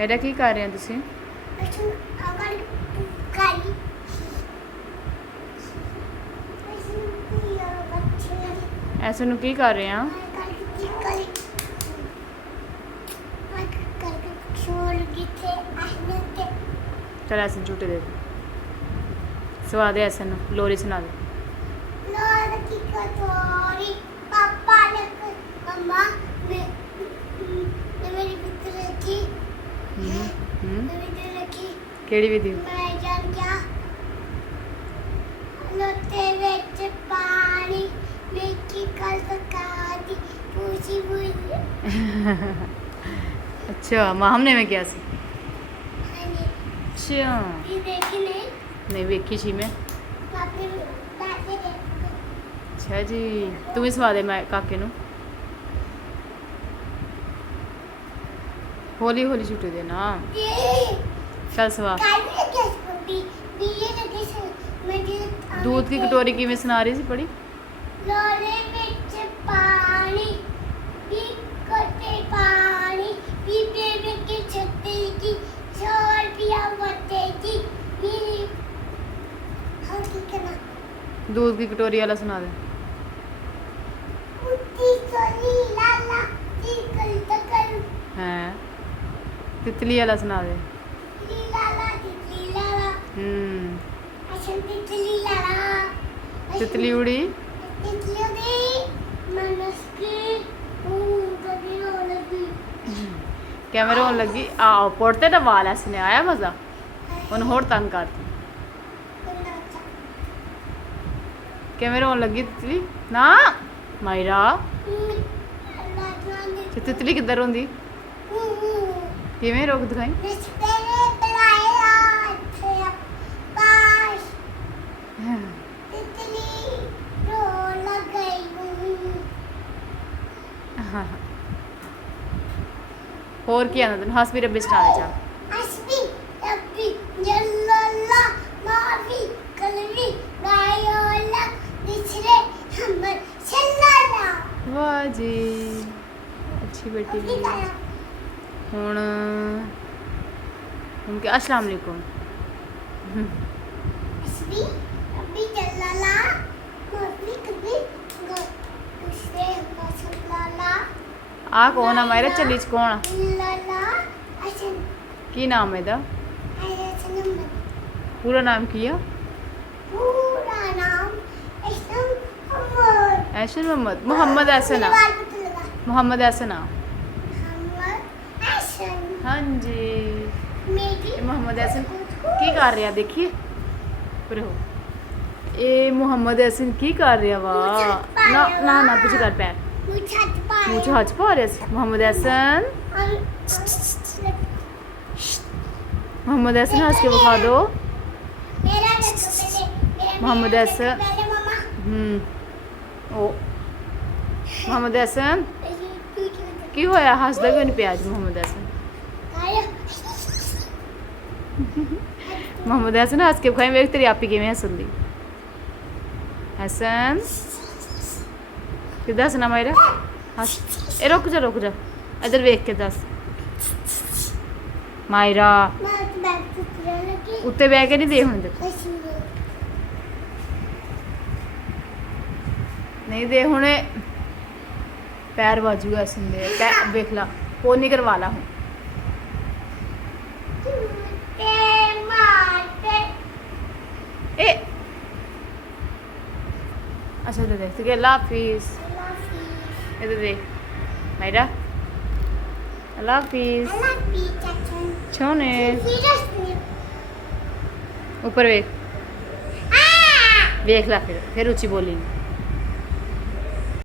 ਮੇਰਾ ਕੀ ਕਰ ਰਹੇ ਹੋ ਤੁਸੀਂ? ਐਸੇ ਨੂੰ ਕੀ ਕਰ ਰਹੇ ਆ? चल ऐसे झूठे दे दे सुना दे ऐसे नु लोरी सुना दे केड़ी विधि अच्छा माँ हमने में क्या सी अच्छा नहीं वेखी सी मैं अच्छा जी तू भी सवा दे मैं काके नु हौली हौली छुट्टी देना चल सवा दूध की कटोरी किवें सुना रही सी पढ़ी दूध की कटोरी वाला सुना दे हैं तितली वाला सुना दे तितली उड़ी कैमरा होने लगी आओ पढ़ते तो वाल ऐसे ने आया मजा उन होर तंग करती कैमरा होने लगी तितली ना मायरा तितली किधर होंदी किवें रोक दिखाई और क्या ना तुम हंस भी रब्बी सुना दे चल वाह जी अच्छी बेटी हुण क्या अस्सलाम वालेकुम आ कौन है मायरा चली च कौन की नाम है दा पूरा नाम की है ऐशन मोहम्मद मोहम्मद ऐसन मोहम्मद ऐसन हाँ जी मोहम्मद ऐसन की कर रहा देखिए ये मोहम्मद ऐसन की कर रहा वाह ना ना ना पीछे कर पैर मुझे हज पा रहे मोहम्मद ऐसन मोहम्मद ऐसन हंस के बता दो मोहम्मद ऐसन ओ मोहम्मद ऐसन की होया हंसदा क्यों नहीं पिया मोहम्मद ऐसन मोहम्मद ऐसन हंस के खाई वेख तेरी आपी किवें हसन दी हसन किदा हसना मायरा हस ए रुक जा इधर वेख के दस मायरा उत्ते बह के नहीं दे हुण नहीं दे हुणे पैर बाजूगा हसन दे वेख ला पोनी करवा ला हूँ ए अच्छा इधर देख ठीक है अल्लाह हाफिज इधर देख मायरा अल्लाह हाफिज छोने ऊपर वेख ला फिर ऊंची बोली